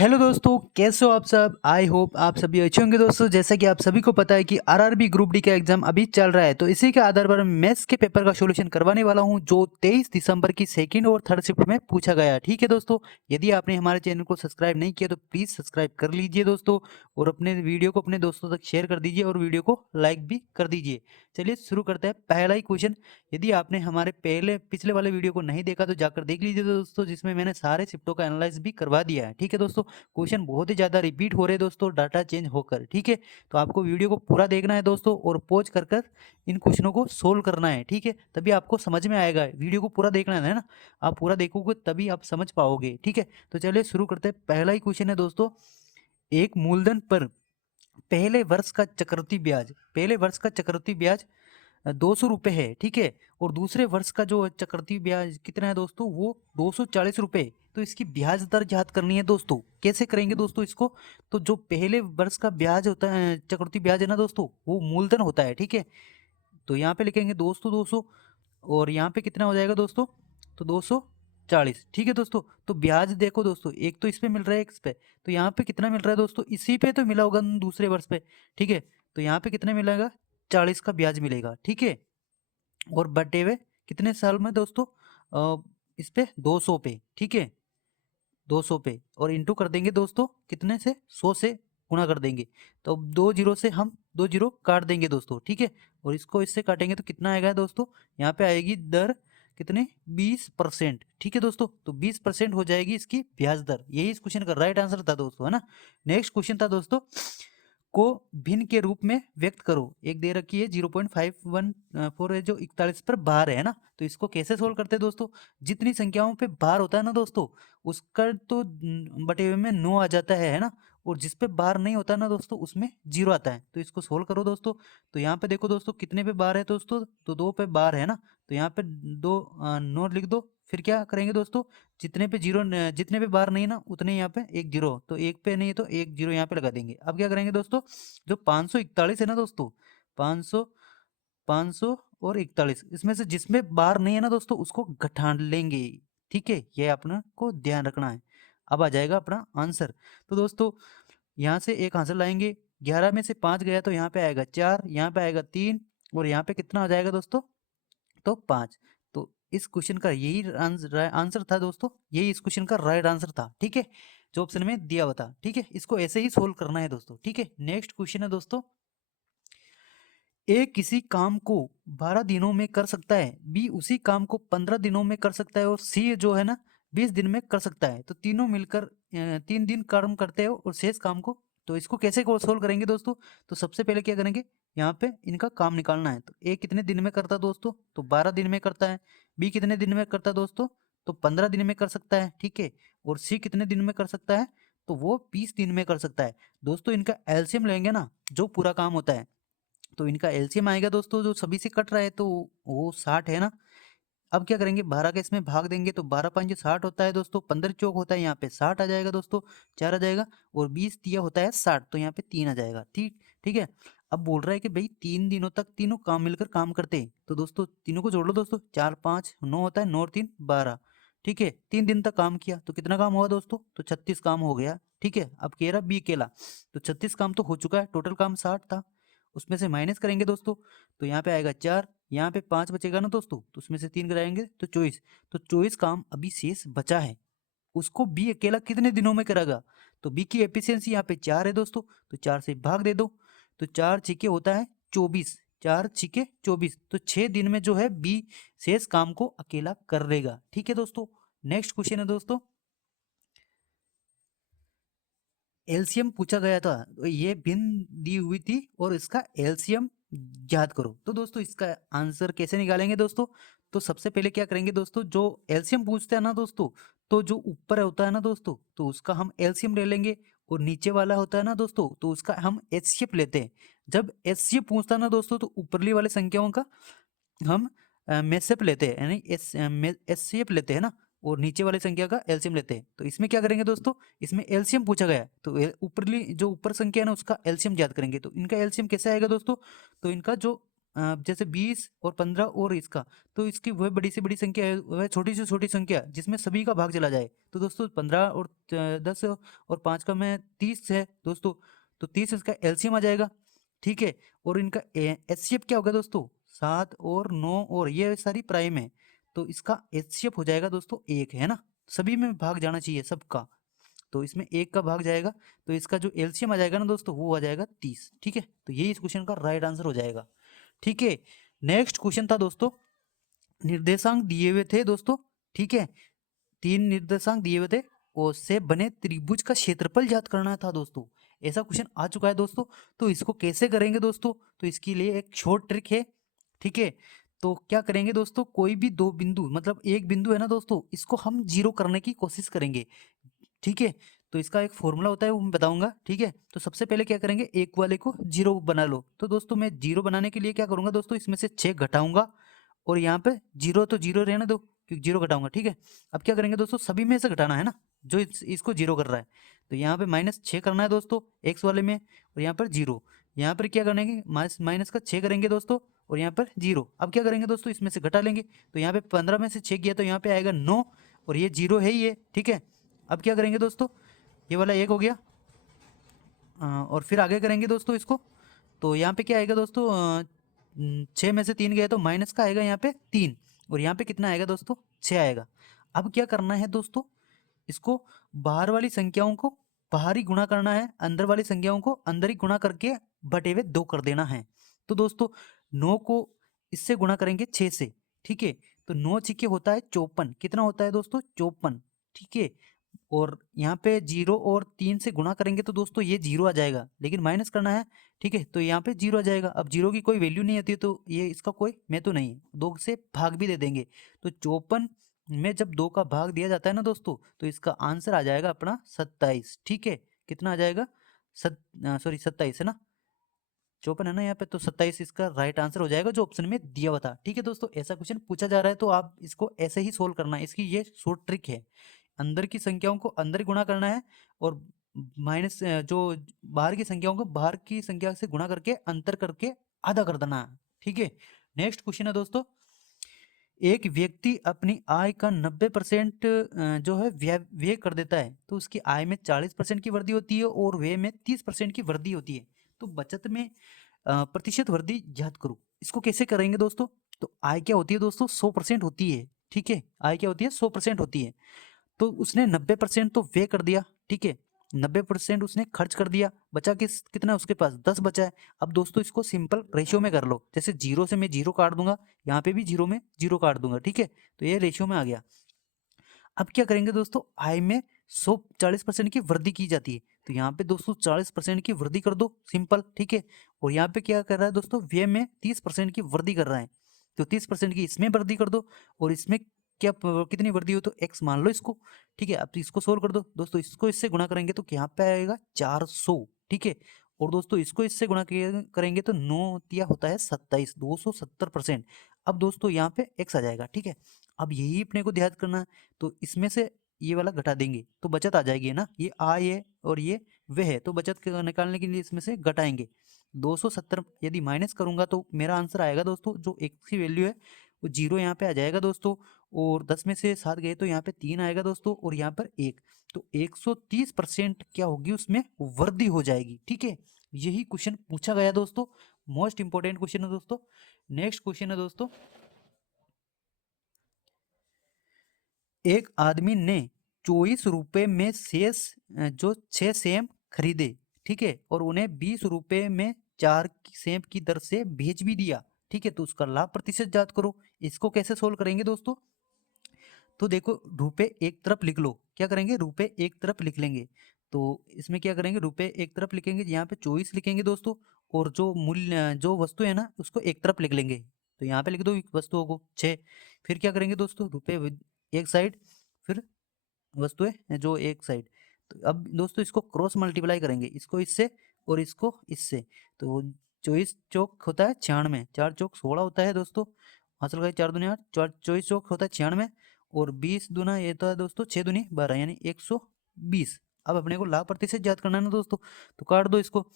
Hello दोस्तों, कैसे हो आप सब। आई होप आप सभी अच्छे होंगे। दोस्तों, जैसा कि आप सभी को पता है कि आरआरबी ग्रुप डी का एग्जाम अभी चल रहा है, तो इसी के आधार पर मैथ्स के पेपर का सॉल्यूशन करवाने वाला हूं जो 23 दिसंबर की सेकंड और थर्ड शिफ्ट में पूछा गया है। ठीक है दोस्तों, यदि आपने हमारे चैनल को सब्सक्राइब नहीं किया तो प्लीज़ सब्सक्राइब कर लीजिए दोस्तों, और अपने वीडियो को अपने दोस्तों तक शेयर कर दीजिए और वीडियो को लाइक भी कर दीजिए। चलिए शुरू करते हैं। पहला ही क्वेश्चन, यदि आपने हमारे पिछले वाले वीडियो को नहीं देखा तो जाकर देख लीजिए दोस्तों, जिसमें मैंने सारे शिफ्टों का एनालाइज भी करवा दिया है। ठीक है दोस्तों, क्वेश्चन बहुत ही ज़्यादा रिपीट हो रहे हैं दोस्तों, डाटा चेंज होकर। ठीक है, तो आपको वीडियो को पूरा देखना है दोस्तों, और पॉज कर कर इन क्वेश्चनों को सोल्व करना है। ठीक है, तभी आपको समझ में आएगा। वीडियो को पूरा देखना है ना, आप पूरा देखोगे तभी आप समझ पाओगे। ठीक है, तो चलिए शुरू करते हैं। पहला ही क्वेश्चन है दोस्तों, एक मूलधन पर पहले वर्ष का चक्रवृद्धि ब्याज, पहले वर्ष का चक्रवृद्धि ब्याज 200 रुपये है। ठीक है, और दूसरे वर्ष का जो चक्रवृद्धि ब्याज कितना है दोस्तों, वो 240 रुपये। तो इसकी ब्याज दर याद करनी है दोस्तों। कैसे करेंगे दोस्तों इसको, तो जो पहले वर्ष का ब्याज होता है, चक्रवृद्धि ब्याज है ना दोस्तों, वो मूलधन होता है। ठीक है, तो यहाँ पे लिखेंगे दोस्तों 200, और यहाँ पे कितना हो जाएगा दोस्तों, तो 240। ठीक है दोस्तों, तो ब्याज देखो दोस्तों, एक तो इस पे मिल रहा है, एक इस पे, तो यहाँ पे कितना मिल रहा है दोस्तों, इसी पे तो मिला होगा दूसरे वर्ष पे। ठीक है, तो यहाँ पे कितना मिलेगा, 40 का ब्याज मिलेगा। ठीक है, और बटे हुए कितने साल में दोस्तों, इस पे 200 पे। ठीक है, 200 पे और इंटू कर देंगे दोस्तों, कितने से, 100 से गुणा कर देंगे। तो अब 2 जीरो से हम 2 जीरो काट देंगे दोस्तों। ठीक है, और इसको इससे काटेंगे तो कितना आएगा दोस्तों, यहाँ पे आएगी दर कितने, 20%। ठीक है दोस्तों, तो 20% हो जाएगी इसकी ब्याज दर। यही इस क्वेश्चन का राइट आंसर था दोस्तों, है ना। नेक्स्ट क्वेश्चन था दोस्तों, को भिन्न के रूप में व्यक्त करो। एक दे रखी है 0.514 है, जो 41 पर भार है ना। तो इसको कैसे सोल्व करते हैं दोस्तों, जितनी संख्याओं पे भार होता है ना दोस्तों, उसका तो बटे हुए में 9 आ जाता है ना। और जिस पे भार नहीं होता ना दोस्तों, उसमें 0 आता है। तो इसको सोल्व करो दोस्तों। तो यहाँ पे देखो दोस्तों, कितने पे भार है दोस्तों, तो 2 पे भार है ना। तो यहाँ पे 9 लिख दो। फिर क्या करेंगे दोस्तों, जितने पे बार नहीं ना, उतने यहाँ पे एक जीरो, तो एक पे नहीं तो एक जीरो यहाँ पे लगा देंगे। अब क्या करेंगे दोस्तों, जो 541 है ना दोस्तों, 500 500 और 41, इसमें से जिसमें बार नहीं है ना दोस्तों, उसको घटा लेंगे। ठीक है, ये अपना को ध्यान रखना है। अब आ जाएगा अपना आंसर। तो दोस्तों, यहाँ से एक आंसर लाएंगे, 11 में से 5 गया तो यहाँ पे आएगा 4, यहाँ पे आएगा 3, और यहाँ पे कितना आ जाएगा दोस्तों, तो 5। तो इस क्वेश्चन का यही आंसर था दोस्तों, यही इस क्वेश्चन का राइट आंसर था। ठीक है, जो ऑप्शन में दिया हुआ था। ठीक है, इसको ऐसे ही सोल्व करना है दोस्तों। ठीक है, नेक्स्ट क्वेश्चन है दोस्तों, ए किसी काम को 12 दिनों में कर सकता है, बी उसी काम को 15 दिनों में कर सकता है, और सी जो है ना 20 दिन में कर सकता है। तो तीनों मिलकर 3 दिन काम करते हो और शेष काम को, तो इसको कैसे सोल्व करेंगे दोस्तों, तो सबसे पहले क्या करेंगे, यहाँ पे इनका काम निकालना है। तो ए कितने दिन में करता है दोस्तों, तो 12 दिन में करता है। बी कितने दिन में करता है दोस्तों, तो 15 दिन में कर सकता है। ठीक है, और सी कितने दिन में कर सकता है, तो वो 20 दिन में कर सकता है। दोस्तों, इनका एलसीएम लेंगे ना, जो पूरा काम होता है, तो इनका एलसीएम आएगा दोस्तों, जो सभी से कट रहा है तो वो 60 है ना। अब क्या करेंगे, 12 का इसमें भाग देंगे तो 12 5 60 होता है दोस्तों, 15 चौक होता है, यहाँ पे 60 आ जाएगा दोस्तों, 4 आ जाएगा, और 20 दिया होता है 60, तो यहाँ पे 3 आ जाएगा। ठीक ठीक है, अब बोल रहा है कि भाई 3 दिनों तक तीनों काम मिलकर काम करते हैं, तो दोस्तों तीनों को जोड़ लो दोस्तों, 4 5 9 होता है, 9 और 3 12। ठीक है, 3 दिन तक काम किया तो कितना काम हुआ दोस्तों, तो 36 काम हो गया। ठीक है, अब कह रहा बी अकेला, तो 36 काम तो हो चुका है, टोटल काम 60 था, उसमें से माइनस करेंगे दोस्तों, तो यहाँ पे आएगा 4, यहाँ पे 5 बचेगा ना दोस्तों, तो उसमें से 3 कराएंगे तो 24। तो 24 काम अभी शेष बचा है, उसको बी अकेला कितने दिनों में करेगा, तो बी की एफिशिएंसी यहाँ पे 4 है दोस्तों, तो 4 से भाग दे दो, तो 4 छिके होता है 24, 4 छिके 24, तो 6 दिन में जो है बी शेष काम को अकेला कर लेगा। ठीक है दोस्तों, नेक्स्ट क्वेश्चन है दोस्तों, एलसीएम पूछा गया था, तो ये भिन्न दी हुई थी और इसका एलसीएम याद करो। तो दोस्तों, इसका आंसर कैसे निकालेंगे दोस्तों, तो सबसे पहले क्या करेंगे दोस्तों, जो एलसीएम पूछते हैं ना दोस्तों, तो जो ऊपर होता है ना दोस्तों, तो उसका हम एलसीएम ले लेंगे, और नीचे वाला होता है ना दोस्तों, तो उसका हम एचसीएफ लेते हैं। जब एचसीएफ पूछता है ना दोस्तों, तो ऊपरली वाले संख्याओं का हम मेसअप लेते हैं, यानी एचसीएफ लेते हैं ना, और नीचे वाली संख्या का एलसीएम लेते हैं। तो इसमें क्या करेंगे दोस्तों, इसमें एलसीएम पूछा गया है, तो ऊपरली जो ऊपर संख्या है ना, उसका एलसीएम याद करेंगे। तो इनका एलसीएम कैसे आएगा दोस्तों, तो इनका जो जैसे 20 और 15 और इसका, तो इसकी वह बड़ी से बड़ी संख्या है, वह छोटी से छोटी संख्या जिसमें सभी का भाग चला जाए। तो दोस्तों 15 और 10 और 5 का में 30 है दोस्तों, तो 30 इसका एलसीएम आ जाएगा। ठीक है, और इनका एचसीएफ क्या होगा दोस्तों, 7 और 9 और ये सारी प्राइम है, तो इसका एचसीएफ हो जाएगा दोस्तों 1, है ना। सभी में भाग जाना चाहिए सबका, तो इसमें 1 का भाग जाएगा, तो इसका जो एलसीएम आ जाएगा ना दोस्तों वो आ जाएगा 30। ठीक है, तो यही इस क्वेश्चन का राइट आंसर हो जाएगा। ठीक है, नेक्स्ट क्वेश्चन था दोस्तों, निर्देशांक दिए हुए थे दोस्तों। ठीक है, 3 निर्देशांक दिए हुए थे, उससे बने त्रिभुज का क्षेत्रफल ज्ञात करना था दोस्तों। ऐसा क्वेश्चन आ चुका है दोस्तों, तो इसको कैसे करेंगे दोस्तों, तो इसके लिए एक शॉर्ट ट्रिक है। ठीक है, तो क्या करेंगे दोस्तों, कोई भी दो बिंदु, मतलब एक बिंदु है ना दोस्तों, इसको हम जीरो करने की कोशिश करेंगे। ठीक है, तो इसका एक फॉर्मूला होता है वो मैं बताऊंगा। ठीक है, तो सबसे पहले क्या करेंगे, एक वाले को जीरो बना लो। तो दोस्तों मैं जीरो बनाने के लिए क्या करूंगा दोस्तों, इसमें से 6 घटाऊंगा, और यहाँ पे जीरो तो जीरो रहने दो क्योंकि जीरो घटाऊंगा। ठीक है, अब क्या करेंगे दोस्तों, सभी में से घटाना है ना, जो इसको जीरो कर रहा है, तो यहाँ पे -6 करना है दोस्तों एक्स वाले में, और यहाँ पर जीरो। यहाँ पर क्या करेंगे, माइनस का 6 करेंगे दोस्तों, और यहाँ पर जीरो। अब क्या करेंगे दोस्तों, इसमें से घटा लेंगे, तो यहाँ पे 15 में से 6 किया तो यहाँ पे आएगा 9, और ये जीरो है ही ये। ठीक है, अब क्या करेंगे दोस्तों, ये वाला 1 हो गया, और फिर आगे करेंगे दोस्तों इसको, तो यहाँ पे क्या आएगा दोस्तों, 6 में से 3 गए तो माइनस का आएगा यहाँ पे 3, और यहाँ पे कितना आएगा दोस्तों, 6 आएगा। अब क्या करना है दोस्तों, इसको बाहर वाली संख्याओं को बाहर ही गुणा करना है, अंदर वाली संख्याओं को अंदर ही गुणा करके बटे हुए 2 कर देना है। तो दोस्तों 9 को इससे गुणा करेंगे 6 से। ठीक है, तो 9 छिके होता है 54, कितना होता है दोस्तों, 54। ठीक है, और यहाँ पे 0 और 3 से गुणा करेंगे तो दोस्तों ये 0 आ जाएगा, लेकिन माइनस करना है। ठीक है, तो यहाँ पे 0 आ जाएगा। अब 0 की कोई वैल्यू नहीं आती है तो ये इसका कोई मैं तो नहीं है, 2 से भाग भी दे देंगे, तो 54 में जब 2 का भाग दिया जाता है ना दोस्तों, तो इसका आंसर आ जाएगा अपना 27। ठीक है, कितना आ जाएगा, सॉरी 27 है ना, 54 है ना यहाँ पे, तो 27 इसका राइट आंसर हो जाएगा जो ऑप्शन में दिया हुआ था। ठीक है दोस्तों, ऐसा क्वेश्चन पूछा जा रहा है तो आप इसको ऐसे ही सोल्व करना है, इसकी ये शॉर्ट ट्रिक है। अंदर की संख्याओं को अंदर गुणा करना है, और माइनस जो बाहर की संख्याओं को बाहर की संख्या से गुणा करके अंतर करके आधा कर देना है। ठीक है, नेक्स्ट क्वेश्चन है दोस्तों, एक व्यक्ति अपनी आय का 90% जो है व्यय कर देता है, तो उसकी आय में 40% की वृद्धि होती है और व्यय में 30% की वृद्धि होती है। तो बचत में प्रतिशत वृद्धि ज्ञात करो। इसको कैसे करेंगे दोस्तों, तो आय क्या होती है दोस्तों, 100% होती है। ठीक है, आय क्या होती है, 100% होती है। तो उसने 90% तो व्यय कर दिया। ठीक है, 90% उसने खर्च कर दिया, बचा कितना उसके पास, 10 बचा है। अब दोस्तों इसको सिंपल रेशियो में कर लो, जैसे जीरो से मैं जीरो काट दूंगा, यहाँ पे भी जीरो में जीरो काट दूंगा। ठीक है, तो ये रेशियो में आ गया। अब क्या करेंगे दोस्तों, आय में 140% की वृद्धि की जाती है, तो यहाँ पे दोस्तों 40% की वृद्धि कर दो सिंपल। ठीक है, और यहाँ पे क्या कर रहा है दोस्तों, व्यय में 30% की वृद्धि कर रहा है, तो 30% की इसमें वृद्धि कर दो, और इसमें क्या कितनी वृद्धि हो, तो x मान लो इसको। ठीक है, अब इसको सोल्व कर दो दोस्तों, इसको इससे गुणा करेंगे तो यहाँ पे आएगा 400। ठीक है, और दोस्तों इसको इससे गुणा करेंगे तो 9 तिया होता है 27, 270%। अब दोस्तों यहाँ पे x आ जाएगा। ठीक है, अब यही अपने को ध्यान करना है, तो इसमें से ये वाला घटा देंगे तो बचत आ जाएगी, है ना, ये आय है और ये वह है, तो बचत निकालने के लिए इसमें से घटाएंगे। 270 यदि माइनस करूंगा तो मेरा आंसर आएगा दोस्तों, जो x की वैल्यू है वो 0 यहाँ पे आ जाएगा दोस्तों, और 10 में से 7 गए तो यहाँ पे 3 आएगा दोस्तों, और यहाँ पर 1, तो 130% क्या होगी उसमें वृद्धि हो जाएगी। ठीक है, यही क्वेश्चन पूछा गया दोस्तों, मोस्ट इंपोर्टेंट क्वेश्चन है दोस्तों। नेक्स्ट क्वेश्चन है दोस्तों, एक आदमी ने 24 रुपए में शेष जो 6 सेम खरीदे। ठीक है, और उन्हें 20 रुपए में 4 सेम की दर से भेज भी दिया। ठीक है, तो उसका लाभ प्रतिशत ज्ञात करो। इसको कैसे सोल्व करेंगे दोस्तों, तो देखो रुपए एक तरफ लिख लो, क्या करेंगे, रुपए एक तरफ लिख लेंगे, तो इसमें क्या करेंगे, रुपए एक तरफ लिखेंगे, यहाँ पे 24 लिखेंगे दोस्तों, और जो मूल्य जो वस्तु है ना उसको एक तरफ लिख लेंगे, तो यहाँ पे लिख दो वस्तुओं को 6। फिर क्या करेंगे दोस्तों, रुपए एक साइड, फिर वस्तुएं जो एक साइड। तो अब दोस्तों इसको क्रॉस मल्टीप्लाई करेंगे, इसको इससे और इसको इससे, तो 24 चौक होता है 96, 4 चौक 16 होता है दोस्तों, हासिल करें 4 दूनी 8, 24 चौक होता है 96, और 20 दूना ये तो है दोस्तों 6 दूनी 12, यानी 120। अब अपने को लाभ प्रतिशत याद करना है ना दोस्तों, तो काट दो इसको,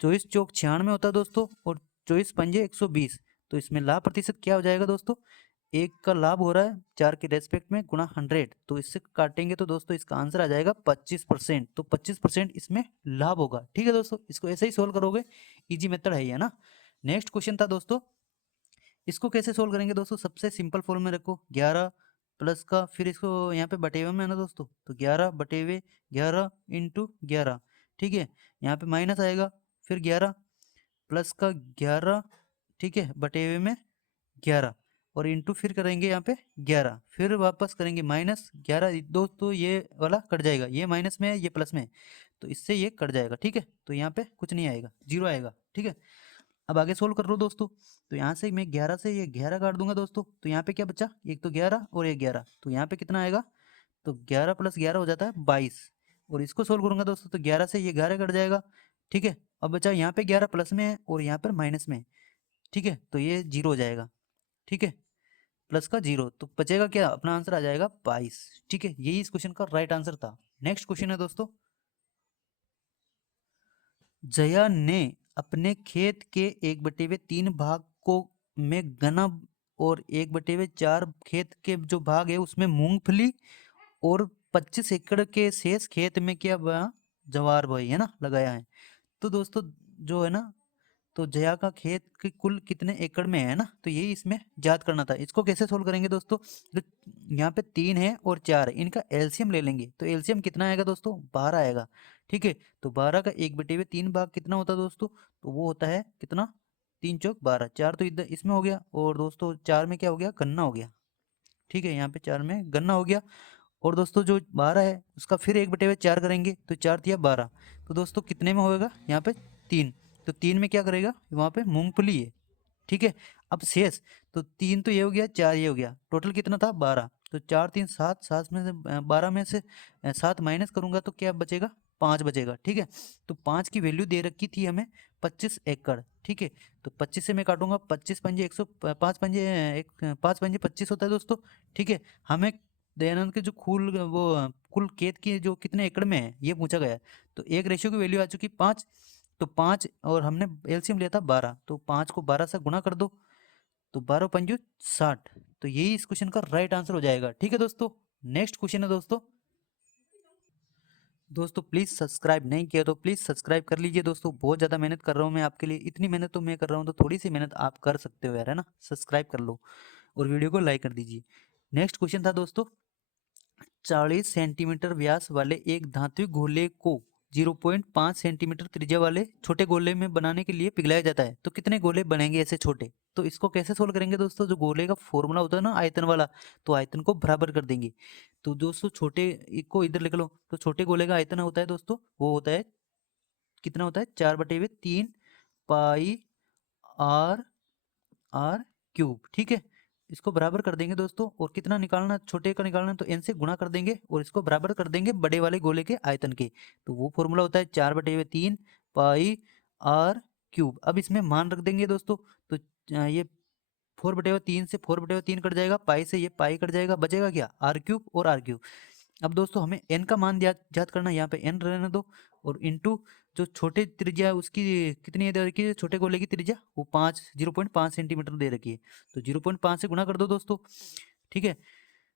24 चौक 96 होता है दोस्तों, और 24 पंजे 120, तो इसमें लाभ प्रतिशत क्या हो जाएगा दोस्तों, 1 का लाभ हो रहा है 4 के रेस्पेक्ट में गुणा 100, तो इससे काटेंगे तो दोस्तों इसका आंसर आ जाएगा 25%। तो 25% इसमें लाभ होगा। ठीक है दोस्तों, इसको ऐसे ही सोल्व करोगे, इजी मेथड है ये ना। नेक्स्ट क्वेश्चन था दोस्तों, इसको कैसे सोल्व करेंगे दोस्तों, सबसे सिंपल फॉर्म में रखो 11 प्लस का, फिर इसको यहाँ पे बटेवे में है ना दोस्तों, तो 11 बटेवे 11 इंटू 11, ठीक है, यहाँ पे माइनस आएगा, फिर 11 प्लस का 11, ठीक है, बटेवे में 11 और इंटू फिर करेंगे यहाँ पे 11, फिर वापस करेंगे माइनस 11, दोस्तों ये वाला कट जाएगा, ये माइनस में है ये प्लस में है, तो इससे ये कट जाएगा। ठीक है, तो यहाँ पे कुछ नहीं आएगा, 0 आएगा। ठीक है, अब आगे सोल्व कर लो दोस्तों, तो यहाँ से मैं 11 से ये 11 काट दूंगा दोस्तों, तो यहाँ पे क्या बचा, एक तो 11 और एक 11, तो यहाँ पे कितना आएगा, तो 11 प्लस 11 हो जाता है 22, और इसको सोल्व करूंगा दोस्तों तो 11 से ये 11 कट जाएगा। ठीक है, अब बचा यहाँ पे 11 प्लस में है और यहाँ पर माइनस में है। ठीक है, तो ये 0 हो जाएगा। ठीक है, प्लस का 0, तो बचेगा क्या, अपना आंसर आ जाएगा 22। ठीक है, यही इस क्वेश्चन का राइट आंसर था। नेक्स्ट क्वेश्चन है दोस्तों, जया ने अपने खेत के 1/3 भाग को में गन्ना और 1/4 खेत के जो भाग है उसमें मूंगफली और 25 एकड़ के शेष खेत में क्या जवार बोई है ना, लगाया है। तो दोस्तों जो है ना, तो जया का खेत के कुल कितने एकड़ में है ना, तो यही इसमें याद करना था। इसको कैसे सोल्व करेंगे दोस्तों, तो यहाँ पे 3 है और 4 है, इनका एलसीएम ले लेंगे, तो एलसीएम कितना आएगा दोस्तों, 12 आएगा। ठीक है, तो 12 का 1/3 भाग कितना होता है दोस्तों, तो वो होता है कितना, 3 चौक 12, 4 तो इधर इसमें हो गया, और दोस्तों 4 में क्या हो गया, गन्ना हो गया। ठीक है, यहाँ पे 4 में गन्ना हो गया, और दोस्तों जो 12 है उसका फिर 1/4 करेंगे, तो 4 दिया 12, तो दोस्तों कितने में होएगा, यहाँ पे 3, तो 3 में क्या करेगा, वहाँ पे मूंगफली है। ठीक है, अब शेष, तो 3 तो ये हो गया, 4 ये हो गया, टोटल कितना था 12, तो 4 3 7, 7 में से 12 में से 7 माइनस करूंगा तो क्या बचेगा, 5 बचेगा। ठीक है, तो 5 की वैल्यू दे रखी थी हमें 25 एकड़। ठीक है, तो 25 से मैं काटूंगा, 25 पंजे 100, 5 पंजे 5 पंजे 25 होता है दोस्तों। ठीक है, हमें दयानंद के जो कुल खेत के जो कितने एकड़ में है ये पूछा गया है, तो एक रेशियो की वैल्यू आ चुकी 5, तो 5 और हमने एलसीएम लिया था 12, तो 5 को 12 से गुणा कर दो, तो 12 पंजू 60, तो यही इस क्वेश्चन का राइट आंसर हो जाएगा। ठीक है दोस्तों, नेक्स्ट क्वेश्चन है दोस्तों, प्लीज सब्सक्राइब नहीं किया तो प्लीज सब्सक्राइब कर लीजिए दोस्तों, बहुत ज़्यादा मेहनत कर रहा हूँ मैं आपके लिए, इतनी मेहनत तो मैं कर रहा हूँ तो थोड़ी सी मेहनत आप कर सकते हो यार, है ना, सब्सक्राइब कर लो और वीडियो को लाइक कर दीजिए। नेक्स्ट क्वेश्चन था दोस्तों, 40 सेंटीमीटर व्यास वाले एक धात्विक गोले को 0.5 सेंटीमीटर त्रिज्या वाले छोटे गोले में बनाने के लिए पिघलाया जाता है, तो कितने गोले बनेंगे ऐसे छोटे, तो इसको कैसे सोल्व करेंगे दोस्तों, जो गोले का फॉर्मूला होता है ना आयतन वाला, तो आयतन को बराबर कर देंगे, तो दोस्तों छोटे को इधर लिख लो, तो छोटे गोले का आयतन होता है दोस्तों, वो होता है कितना होता है, 4/3 पाई आर आर क्यूब। ठीक है, इसको बराबर कर देंगे दोस्तों, और कितना निकालना, छोटे का निकालना, तो n से गुणा कर देंगे और इसको बराबर कर देंगे बड़े वाले गोले के आयतन के, तो वो फॉर्मूला होता है 4/3 पाई आर क्यूब। अब इसमें मान रख देंगे दोस्तों, तो ये 4/3 से 4/3 कट जाएगा, पाई से ये पाई कट जाएगा, बचेगा क्या, आर क्यूब और आर क्यूब। अब दोस्तों हमें n का मान याद करना है, यहाँ पे n रहने दो, और इंटू जो छोटे त्रिज्या है उसकी कितनी दे रखी है, छोटे गोले की त्रिज्या वो 0.5 सेंटीमीटर दे रखी है, तो 0.5 से गुणा कर दो दोस्तों। ठीक है,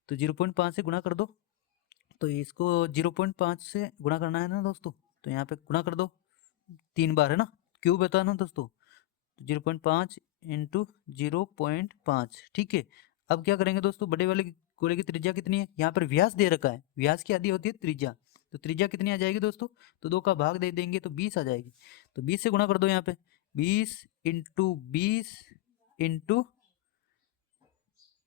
तो 0.5 से गुणा कर दो, तो इसको 0.5 से गुणा करना है ना दोस्तों, तो यहाँ पे गुणा कर दो 3 बार, है ना, क्यूब होता है ना दोस्तों, तो 0.5 इंटू 0.5। ठीक है, अब क्या करेंगे दोस्तों, बड़े वाले गोले की त्रिज्या कितनी है, यहाँ पर व्यास दे रखा है, व्यास की आधी होती है त्रिज्या, तो त्रिज्या कितनी आ जाएगी दोस्तों, तो 2 का भाग दे देंगे तो 20 आ जाएगी, तो 20 से गुणा कर दो, यहाँ पे 20 इंटू 20 इंटू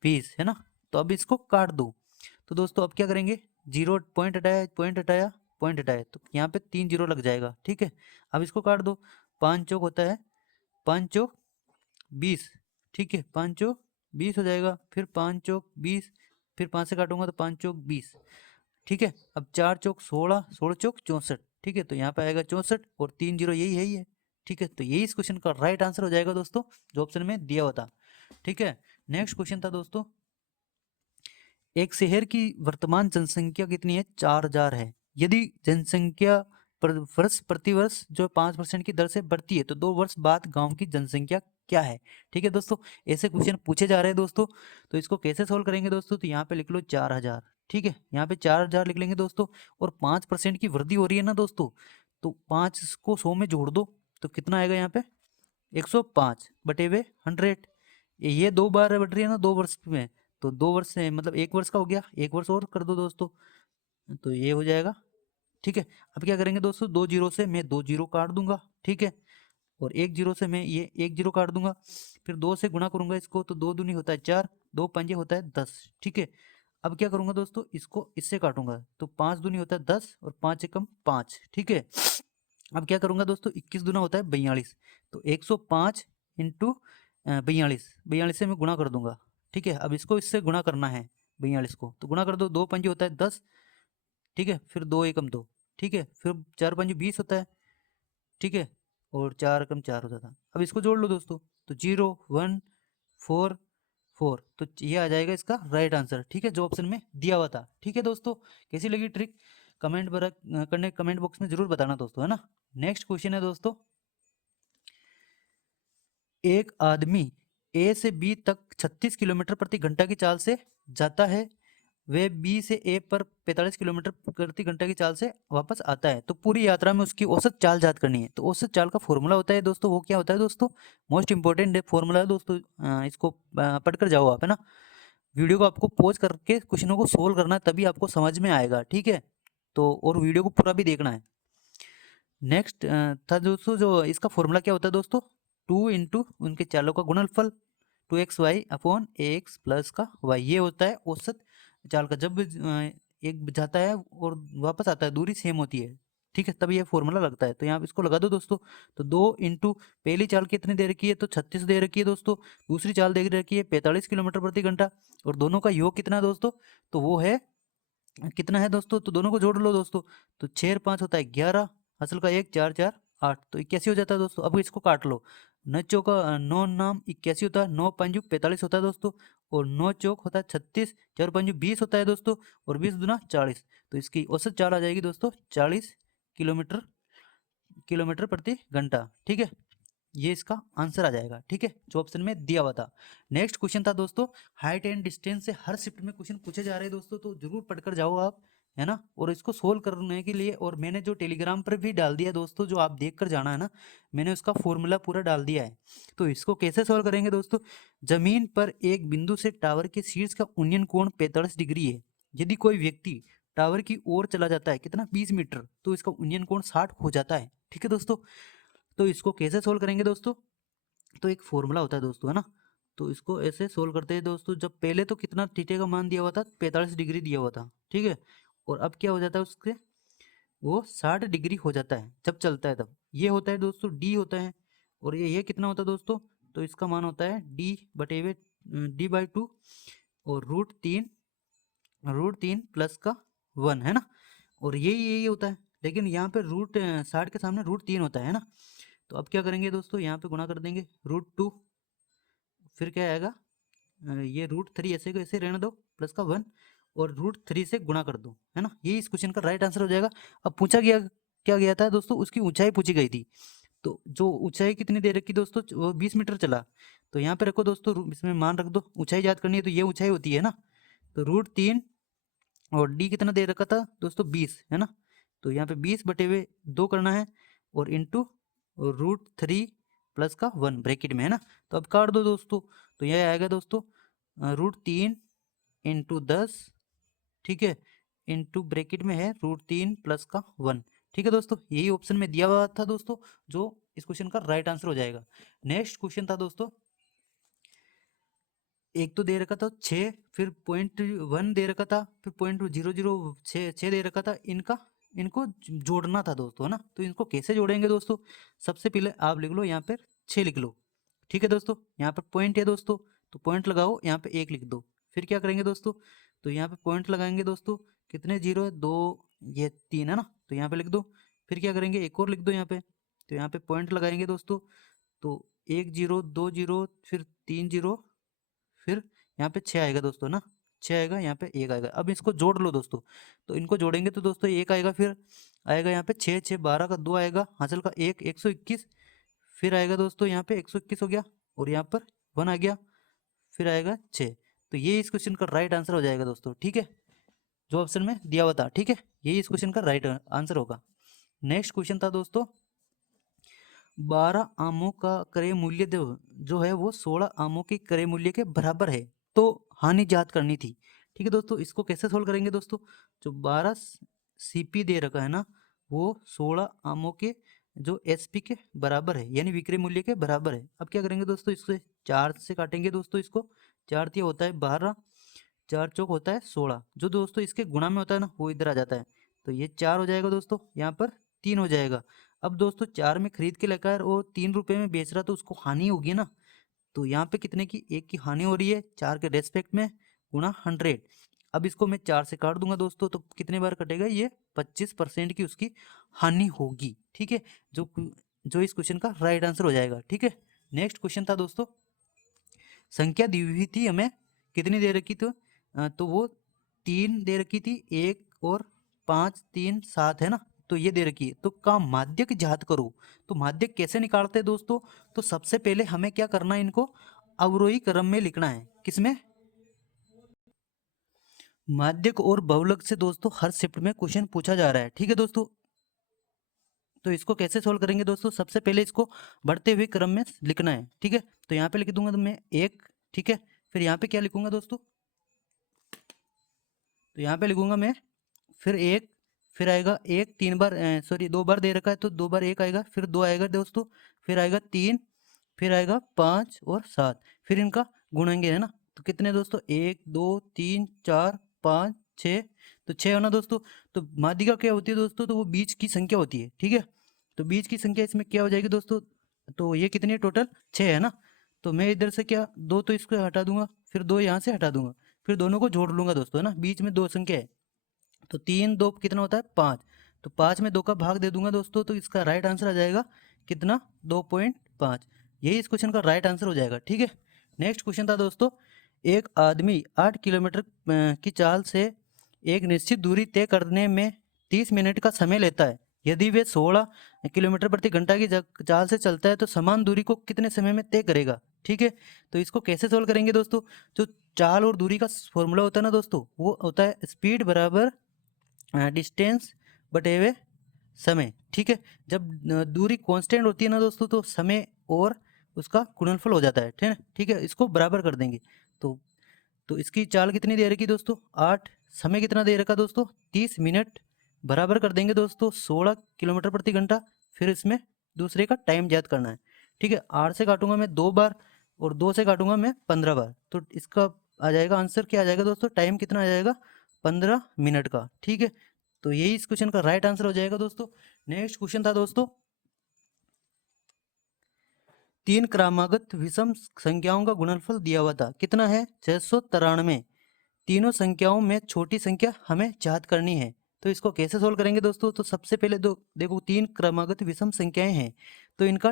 20, है ना, तो अब इसको काट दो, तो दोस्तों अब क्या करेंगे, 0 पॉइंट हटाया, पॉइंट हटाया, पॉइंट हटाया, तो यहाँ पे 3 0 लग जाएगा। ठीक है, अब इसको काट दो, 5 चौक होता है, 5 चौक 20। ठीक है, 5 चौक 20 हो जाएगा, फिर 5 चौक 20, फिर 5 से काटूंगा तो 5 चौक 20। ठीक है, अब 4 चौक 16, 16 चौक 64। ठीक है, तो यहाँ पे आएगा 64 और 3 0 यही है ही है। ठीक है, तो यही इस क्वेश्चन का राइट आंसर हो जाएगा दोस्तों, जो ऑप्शन में दिया हुआ था। ठीक है, नेक्स्ट क्वेश्चन था दोस्तों, एक शहर की वर्तमान जनसंख्या कितनी है, 4000 है, यदि जनसंख्या वर्ष प्रति वर्ष जो 5% की दर से बढ़ती है तो 2 वर्ष बाद गांव की जनसंख्या क्या है। ठीक है दोस्तों, ऐसे क्वेश्चन पूछे जा रहे हैं दोस्तों। तो इसको कैसे सोल्व करेंगे दोस्तों, तो यहाँ पे लिख लो 4000। ठीक है, यहाँ पे 4000 लिख लेंगे दोस्तों। और 5% की वृद्धि हो रही है ना दोस्तों, तो 5 को 100 में जोड़ दो तो कितना आएगा यहाँ पे 105 बटे वे 100। ये 2 बार बढ़ रही है ना 2 वर्ष में, तो 2 वर्ष से मतलब 1 वर्ष का हो गया, 1 वर्ष और कर दो दोस्तों, तो ये हो जाएगा। ठीक है, अब क्या करेंगे दोस्तों, 2 जीरो से मैं 2 जीरो काट दूंगा। ठीक है, और 1 जीरो से मैं ये 1 जीरो काट दूंगा। फिर 2 से गुणा करूंगा इसको, तो 2 दूनी होता है 4, 2 पंजे होता है 10। ठीक है, अब क्या करूंगा दोस्तों, इसको इससे काटूंगा, तो 5 दूनी होता है 10 और 5 एकम 5। ठीक है, अब क्या करूंगा दोस्तों, 21 दूना होता है 42, तो 105 इंटू 42, 42 से मैं गुणा कर दूंगा। ठीक है, अब इसको इससे गुणा करना है 42 को, तो गुणा कर दो, 2 पंजे होता है 10। ठीक है, फिर 2 एकम 2। ठीक है, फिर 4 पंजे 20 होता है। ठीक है, और 4 एकम 4 होता था। अब इसको जोड़ लो दोस्तों, तो 0 1 4 4, तो ये आ जाएगा इसका राइट आंसर। ठीक है, जो ऑप्शन में दिया हुआ था। ठीक है दोस्तों, कैसी लगी ट्रिक कमेंट बॉक्स में जरूर बताना दोस्तों, है ना। नेक्स्ट क्वेश्चन है दोस्तों, एक आदमी ए से बी तक 36 किलोमीटर प्रति घंटा की चाल से जाता है, वह बी से ए पर 45 किलोमीटर प्रति घंटा की चाल से वापस आता है, तो पूरी यात्रा में उसकी औसत चाल ज्ञात करनी है। तो औसत चाल का फॉर्मूला होता है दोस्तों, वो क्या होता है दोस्तों, मोस्ट इंपॉर्टेंट फॉर्मूला है दोस्तों। इसको पढ़कर जाओ आप, है ना। वीडियो को आपको पॉज करके क्वेश्चनों को सोल्व करना है, तभी आपको समझ में आएगा। ठीक है, तो और वीडियो को पूरा भी देखना है। नेक्स्ट था दोस्तों, जो इसका फॉर्मूला क्या होता है दोस्तों, 2 इंटू उनके चालों का गुणनफल 2xy अपॉन ax प्लस का y, ये होता है औसत चाल का। जब एक जाता है और वापस आता है, दूरी सेम होती है। ठीक है, तब ये फॉर्मूला लगता है। तो यहाँ इसको लगा दो दोस्तों, तो 2 इंटू पहली चाल कितनी दे रखी है, तो 36 दे रखी है दोस्तों। दूसरी चाल दे रखी है 45 किलोमीटर प्रति घंटा, और दोनों का योग कितना है दोस्तों, तो वो है कितना है दोस्तों, तो दोनों को जोड़ लो दोस्तों, तो 6 और 5 होता है 11, असल का 1 4 4 8, तो 81 हो जाता है दोस्तों। अब इसको काट लो, 9 चौका 9 नाम 81 होता है, 9 पंजू 45 होता है दोस्तों, और 9 चौक होता है 36, 4 पंजू 20 होता है दोस्तों, और 20 दुना 40, तो इसकी औसत चाल आ जाएगी दोस्तों 40 किलोमीटर किलोमीटर प्रति घंटा। ठीक है, ये इसका आंसर आ जाएगा। ठीक है, जो ऑप्शन में दिया हुआ था। नेक्स्ट क्वेश्चन था दोस्तों, हाइट एंड डिस्टेंस से हर शिफ्ट में क्वेश्चन पूछे जा रहे हैं दोस्तों, तो जरूर पढ़कर जाओ आप, है ना। और इसको सोल्व करने के लिए, और मैंने जो टेलीग्राम पर भी डाल दिया दोस्तों, जो आप देख कर जाना है ना, मैंने उसका फॉर्मूला पूरा डाल दिया है। तो इसको कैसे सोल्व करेंगे दोस्तों, जमीन पर एक बिंदु से टावर के शीर्ष का उन्नयन कोण 45 डिग्री है। यदि कोई व्यक्ति टावर की ओर चला जाता है कितना 20 मीटर, तो इसका उन्नयन कोण 60 हो जाता है। ठीक है दोस्तों, तो इसको कैसे सोल्व करेंगे दोस्तों, तो एक फॉर्मूला होता है दोस्तों, है ना। तो इसको ऐसे सोल्व करते हैं दोस्तों, जब पहले तो कितना थीटा का मान दिया हुआ था 45 डिग्री दिया हुआ था। ठीक है, और अब क्या हो जाता है उसके, वो 60 डिग्री हो जाता है जब चलता है तब। ये होता है दोस्तों डी होता है, और ये कितना होता है दोस्तों, तो इसका मान होता है डी बटे हुए D/2, और रूट तीन प्लस का 1, है ना। और यही यही होता है, लेकिन यहाँ पे रूट 60 के सामने रूट 3 होता है ना। तो अब क्या करेंगे दोस्तों, यहाँ पे गुणा कर देंगे रूट 2, फिर क्या आएगा, ये रूट 3 ऐसे को ऐसे रहने दो प्लस का 1, और रूट 3 से गुणा कर दो, है ना। यही इस क्वेश्चन का राइट आंसर हो जाएगा। अब पूछा गया क्या गया था दोस्तों, उसकी ऊंचाई पूछी गई थी। तो जो ऊंचाई कितनी दे रखी दोस्तों, वो 20 मीटर चला, तो यहाँ पे रखो दोस्तों, इसमें मान रख दो, ऊंचाई याद करनी है तो ये ऊंचाई होती है ना। तो रूट 3, और डी कितना दे रखा था दोस्तों 20, है ना। तो यहाँ पे 20 बटे हुए 2 करना है, और इंटू रूट 3 प्लस का 1 ब्रैकेट में, है ना। तो अब काट दो दोस्तों, तो यह आएगा दोस्तों रूट 3 इंटू 10, ठीक है, इंटू ब्रैकेट में है रूट 3 प्लस का 1। ठीक है दोस्तों, यही ऑप्शन में दिया हुआ था दोस्तों, जो इस क्वेश्चन का राइट आंसर हो जाएगा। नेक्स्ट क्वेश्चन था दोस्तों, एक तो दे रखा था 6, फिर 0.1 दे रखा था, फिर 0.0066 दे रखा था, इनको जोड़ना था दोस्तों, है ना। तो इनको कैसे जोड़ेंगे दोस्तों, सबसे पहले आप लिख लो यहाँ पर 6 लिख लो। ठीक है दोस्तों, यहाँ पर पॉइंट है दोस्तों, तो पॉइंट लगाओ, यहाँ पे 1 लिख दो। फिर क्या करेंगे दोस्तों, तो यहाँ पे पॉइंट लगाएंगे दोस्तों, कितने जीरो है 2, ये 3 है ना, तो यहाँ पे लिख दो। फिर क्या करेंगे, एक और लिख दो यहाँ पे, तो यहाँ पे पॉइंट लगाएंगे दोस्तों, तो 1 जीरो 2 जीरो फिर 3 जीरो, फिर यहाँ पे 6 आएगा दोस्तों ना, 6 आएगा, यहाँ पे 1 आएगा। अब इसको जोड़ लो दोस्तों, तो इनको जोड़ेंगे तो दोस्तों 1 आएगा, फिर आएगा यहाँ पे 6 6 12 का 2 आएगा, हासिल का 1 121, फिर आएगा दोस्तों यहाँ पे 121 हो गया, और यहाँ पर 1 आ गया, फिर आएगा 6। तो ये इस क्वेश्चन का राइट आंसर हो जाएगा दोस्तों, ठीक है, जो ऑप्शन में दिया हुआ था, ठीक है, यही इस क्वेश्चन का राइट आंसर होगा। नेक्स्ट क्वेश्चन था दोस्तों, 12 आमों का क्रय मूल्य जो है वो 16 आमों के क्रय मूल्य के बराबर है, तो हानि ज्ञात करनी थी। ठीक है दोस्तों, इसको कैसे सोल्व करेंगे दोस्तों, जो 12 सीपी दे रखा है ना, वो 16 आमों के जो एसपी के बराबर है, यानी विक्रय मूल्य के बराबर है। अब क्या करेंगे दोस्तों, इससे 4 से काटेंगे दोस्तों, इसको 4 तिया होता है 12, 4 चौक होता है 16, जो दोस्तों इसके गुणा में होता है ना, वो इधर आ जाता है, तो ये 4 हो जाएगा दोस्तों, यहाँ पर 3 हो जाएगा। अब दोस्तों 4 में खरीद के लेकर वो 3 रुपए में बेच रहा, तो उसको हानि होगी ना, तो यहाँ पे कितने की, 1 की हानि हो रही है 4 के रेस्पेक्ट में, गुणा 100। अब इसको मैं 4 से काट दूंगा दोस्तों, तो कितने बार कटेगा, ये 25% की उसकी हानि होगी। ठीक है, जो इस क्वेश्चन का राइट आंसर हो जाएगा। ठीक है, नेक्स्ट क्वेश्चन था दोस्तों, संख्या दी हुई थी हमें, कितनी दे रखी थी, तो वो 3 दे रखी थी, 1 और 5, 3, 7 है ना, तो ये दे रखी है, तो का माध्यक ज्ञात करो। तो माध्यक कैसे निकालते हैं दोस्तों, तो सबसे पहले हमें क्या करना है, इनको अवरोही क्रम में लिखना है। किसमें, माध्यक और बहुलक से दोस्तों हर शिफ्ट में क्वेश्चन पूछा जा रहा है। ठीक है दोस्तों, तो इसको कैसे सोल्व करेंगे दोस्तों, सबसे पहले इसको बढ़ते हुए क्रम में लिखना है। ठीक है, तो यहाँ पे लिख दूंगा तो मैं 1, ठीक है, फिर यहाँ पे क्या लिखूंगा दोस्तों, तो यहाँ पे लिखूंगा मैं फिर 1, फिर आएगा 1 3 बार, सॉरी 2 बार दे रखा है, तो 2 बार 1 आएगा, फिर 2 आएगा दोस्तों, फिर आएगा 3, फिर आएगा 5 और 7, फिर इनका गुणेंगे है ना, तो कितने दोस्तों, 1 2 3 4 5 6, तो 6 होना दोस्तों। तो माध्यिका क्या होती है दोस्तों, तो वो बीच की संख्या होती है। ठीक है, तो बीच की संख्या इसमें क्या हो जाएगी दोस्तों, तो ये कितनी है टोटल, 6 है ना, तो मैं इधर से क्या 2 तो इसको हटा दूंगा, फिर 2 यहाँ से हटा दूंगा, फिर दोनों को जोड़ लूंगा दोस्तों, है ना, बीच में 2 संख्या है, तो 3 2 कितना होता है 5, तो 5 में 2 का भाग दे दूंगा दोस्तों, तो इसका राइट आंसर आ जाएगा कितना, 2.5, यही इस क्वेश्चन का राइट आंसर हो जाएगा। ठीक है, नेक्स्ट क्वेश्चन था दोस्तों, एक आदमी 8 किलोमीटर की चाल से एक निश्चित दूरी तय करने में 30 मिनट का समय लेता है, यदि वे 16 किलोमीटर प्रति घंटा की चाल से चलता है, तो समान दूरी को कितने समय में तय करेगा। ठीक है, तो इसको कैसे सोल्व करेंगे दोस्तों, जो चाल और दूरी का फॉर्मूला होता है ना दोस्तों, वो होता है स्पीड बराबर डिस्टेंस बटे हुए समय। ठीक है, जब दूरी कांस्टेंट होती है ना दोस्तों, तो समय और उसका गुणनफल हो जाता है। ठीक है, ठीक है, इसको बराबर कर देंगे, तो इसकी चाल कितनी दे रखी दोस्तों 8, समय कितना दे रखा दोस्तों 30 मिनट, बराबर कर देंगे दोस्तों 16 किलोमीटर प्रति घंटा, फिर इसमें दूसरे का टाइम ज्ञात करना है। ठीक है, 8 से काटूंगा मैं 2 बार, और 2 से काटूंगा मैं 15 बार, तो इसका आ जाएगा आंसर, क्या आ जाएगा दोस्तों, टाइम कितना आ जाएगा 15 मिनट का। ठीक है, तो यही इस क्वेश्चन का राइट आंसर हो जाएगा दोस्तों। नेक्स्ट क्वेश्चन था दोस्तों, 3 क्रमागत विषम संख्याओं का गुणनफल दिया हुआ था, कितना है 693। तीनों संख्याओं में छोटी संख्या हमें ज्ञात करनी है, तो इसको कैसे सोल्व करेंगे दोस्तों, तो सबसे पहले देखो 3 क्रमागत विषम संख्याएं हैं, तो इनका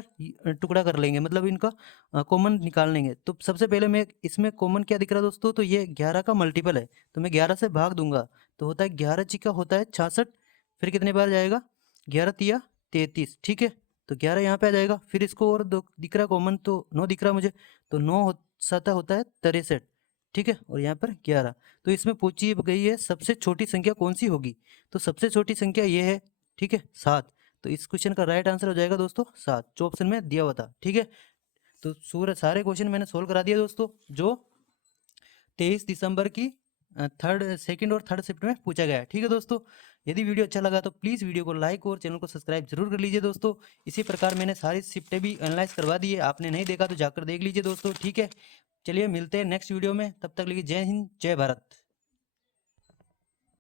टुकड़ा कर लेंगे, मतलब इनका कॉमन निकाल लेंगे। तो सबसे पहले मैं इसमें कॉमन क्या दिख रहा है दोस्तों, तो ये 11 का मल्टीपल है, तो मैं 11 से भाग दूंगा, तो होता है 11 का होता है 66, फिर कितने बार जाएगा 11 तिया 33। ठीक है, तो 11 यहाँ पे आ जाएगा, फिर इसको और दो दिख रहा कॉमन, तो 9 दिख रहा मुझे, तो 9 7 होता है 63। ठीक है, और यहाँ पर 11, तो इसमें पूछी गई है सबसे छोटी संख्या कौन सी होगी, तो सबसे छोटी संख्या ये है, ठीक है 7, तो इस क्वेश्चन का राइट आंसर हो जाएगा दोस्तों 7, जो ऑप्शन में दिया हुआ था। ठीक है, तो सारे क्वेश्चन मैंने सोल्व करा दिया दोस्तों, जो 23 दिसंबर की सेकंड और थर्ड शिफ्ट में पूछा गया है। ठीक है दोस्तों, यदि वीडियो अच्छा लगा तो प्लीज़ वीडियो को लाइक और चैनल को सब्सक्राइब जरूर कर लीजिए दोस्तों। इसी प्रकार मैंने सारी शिफ्टें भी एनालाइज करवा दी है, आपने नहीं देखा तो जाकर देख लीजिए दोस्तों। ठीक है, चलिए मिलते हैं नेक्स्ट वीडियो में, तब तक लिए जय हिंद जय भारत।